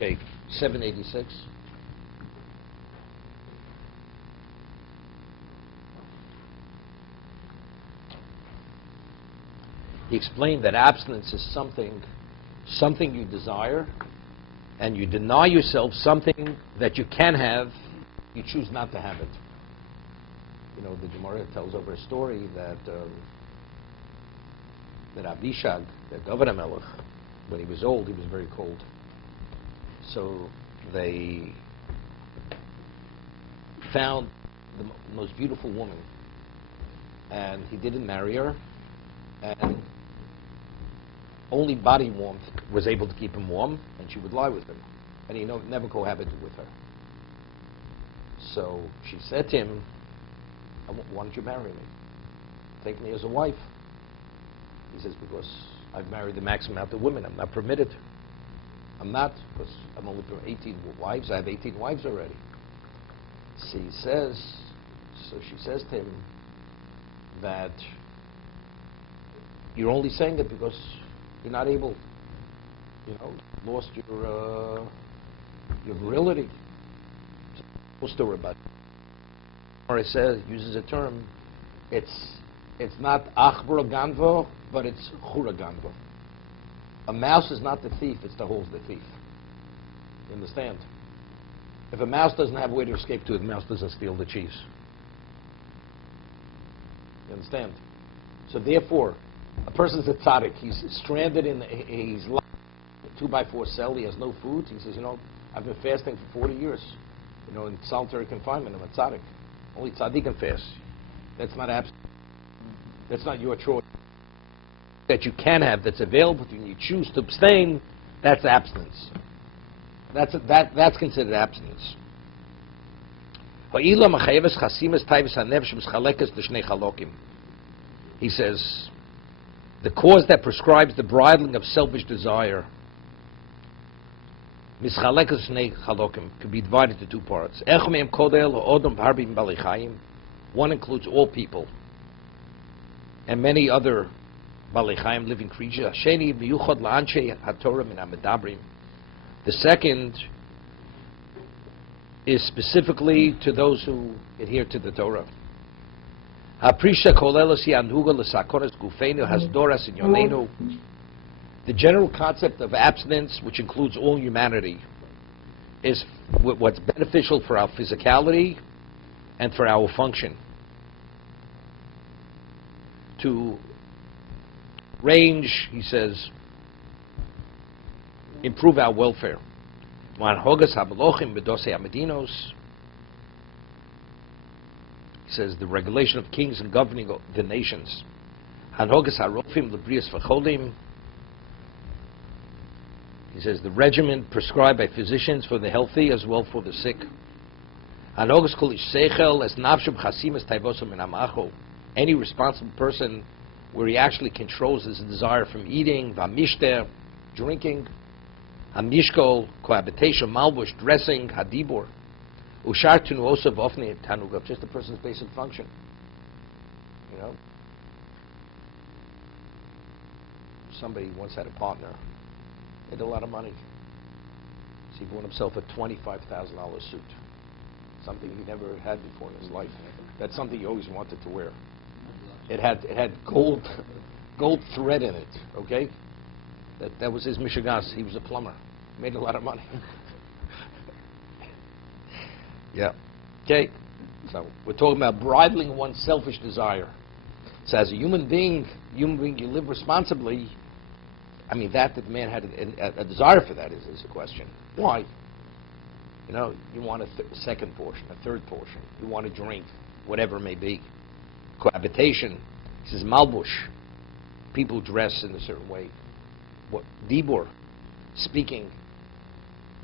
Okay, 786. He explained that abstinence is something you desire, and you deny yourself something that you can have, you choose not to have it. You know, the Gemara tells over a story that Abishag, the governor Melech, when he was old, he was very cold. So they found the most beautiful woman, and he didn't marry her, and only body warmth was able to keep him warm, and she would lie with him, and he never cohabited with her. So she said to him, why don't you marry me? Take me as a wife. He says, because I've married the maximum amount of women. I'm not permitted. I'm not, because I'm only for 18 wives. I have 18 wives already. So she says to him that you're only saying it because you're not able, lost your virility. Whole story about it. Or it says, uses a term, it's not achbara ganvo, but it's chura ganvo. A mouse is not the thief, it's the hole's the thief. You understand? If a mouse doesn't have a way to escape to it, the mouse doesn't steal the cheese. You understand? So therefore, a person's a tzaddik. He's stranded he's locked in a 2x4 cell. He has no food. He says, I've been fasting for 40 years. In solitary confinement. I'm a tzaddik. Only tzaddik can fast. That's not abstinence. That's not your choice. That you can have, that's available to you, and you choose to abstain, that's abstinence. That's considered abstinence. He says, the cause that prescribes the bridling of selfish desire could be divided into two parts. One includes all people and many other Balei Chaim, living creatures. The second is specifically to those who adhere to the Torah. The general concept of abstinence, which includes all humanity, is what's beneficial for our physicality and for our function. To range, he says, improve our welfare. He says the regulation of kings and governing the nations. He says the regimen prescribed by physicians for the healthy as well for the sick. Any responsible person where he actually controls his desire from eating, drinking, hamishkol, cohabitation, malbush, dressing, hadibor, just a person's basic function. Somebody once had a partner. He had a lot of money. So he bought himself a $25,000 suit. Something he never had before in his life. That's something he always wanted to wear. It had gold thread in it, okay? That was his mishigas. He was a plumber. Made a lot of money. Yeah. Okay. So we're talking about bridling one's selfish desire. So as a human being, you live responsibly. I mean, that the man had a desire for that is a question. Why? You want a second portion, a third portion. You want to drink, whatever it may be. Cohabitation. He says malbush. People dress in a certain way. What dibur, speaking,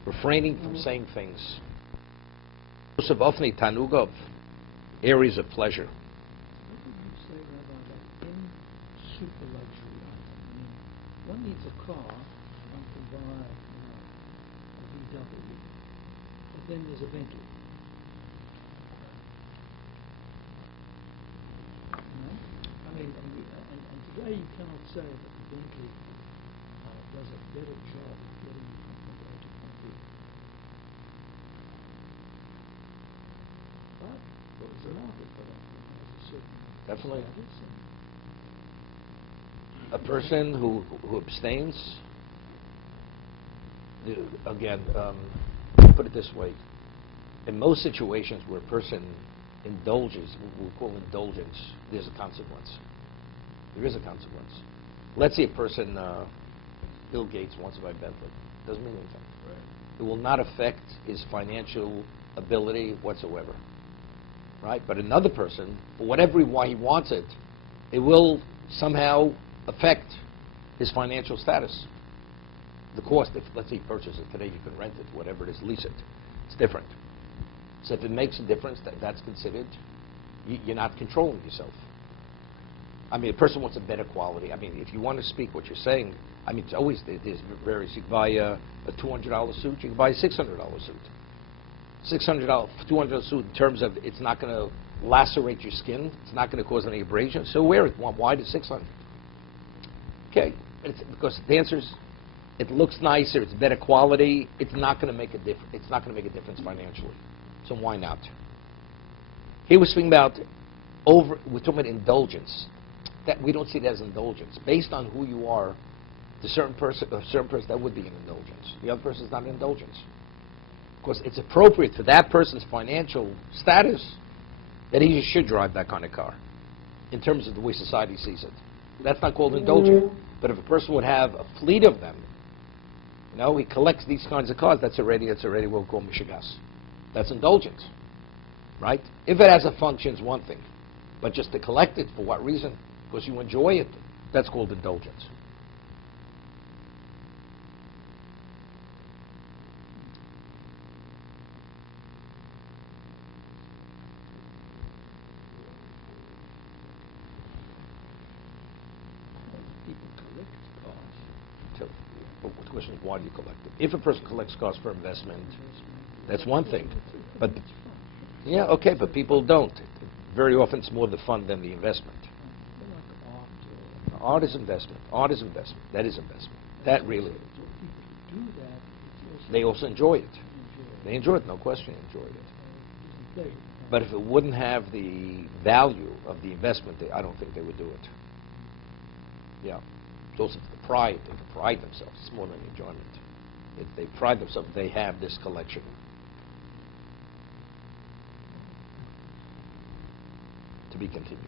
refraining from saying things. Joseph ofni tanugov, areas of pleasure. What would you say, Rabbi, that in super luxury items, one needs a car, one can buy a VW, but then there's a Bentley. And today you cannot say that the Bentley does a better job of getting you from point A to point B. there's a market for that. There's a certain Definitely. status A person who abstains, again, put it this way, in most situations where a person indulges, what we call indulgence, there's a consequence. There is a consequence. Let's say a person, Bill Gates wants to buy Bentley. Doesn't mean anything. Right. It will not affect his financial ability whatsoever. Right? But another person, for whatever why he wants it, it will somehow affect his financial status. The cost, if let's say he purchases it today, you can rent it, whatever it is, lease it. It's different. So if it makes a difference, that's considered, you're not controlling yourself. I mean, a person wants a better quality. I mean, if you want to speak what you're saying, I mean, it's always, there's various, you can buy a $200 suit, you can buy a $600 suit. $200 suit in terms of it's not going to lacerate your skin, it's not going to cause any abrasion, so wear it. Why the $600? Okay, it's because the answer is, it looks nicer, it's better quality, it's not going to make a difference. It's not going to make a difference financially. So why not? Here we're speaking about we're talking about indulgence. That we don't see it as indulgence. Based on who you are, a certain person that would be an indulgence. The other person is not an indulgence. Because it's appropriate for that person's financial status that he should drive that kind of car, in terms of the way society sees it. That's not called indulgent. But if a person would have a fleet of them, you know, he collects these kinds of cars, that's already what we call mishigas. That's indulgence, right? If it has a function, it's one thing. But just to collect it, for what reason? Because you enjoy it, that's called indulgence. people collect cars. So, the question is, why do you collect it? If a person collects cars for investment, that's one thing. But yeah, okay, but people don't. Very often it's more the fun than the investment. They're like art. Art is investment. Art is investment. That is investment. That really. So people who do that, it's also They also enjoy it. enjoy They enjoy it, no question, they enjoy it. They, But if it wouldn't have the value of the investment, I don't think they would do it. Yeah. It's also the pride. They can pride themselves. It's more than enjoyment. If they pride themselves, they have this collection. To be continued.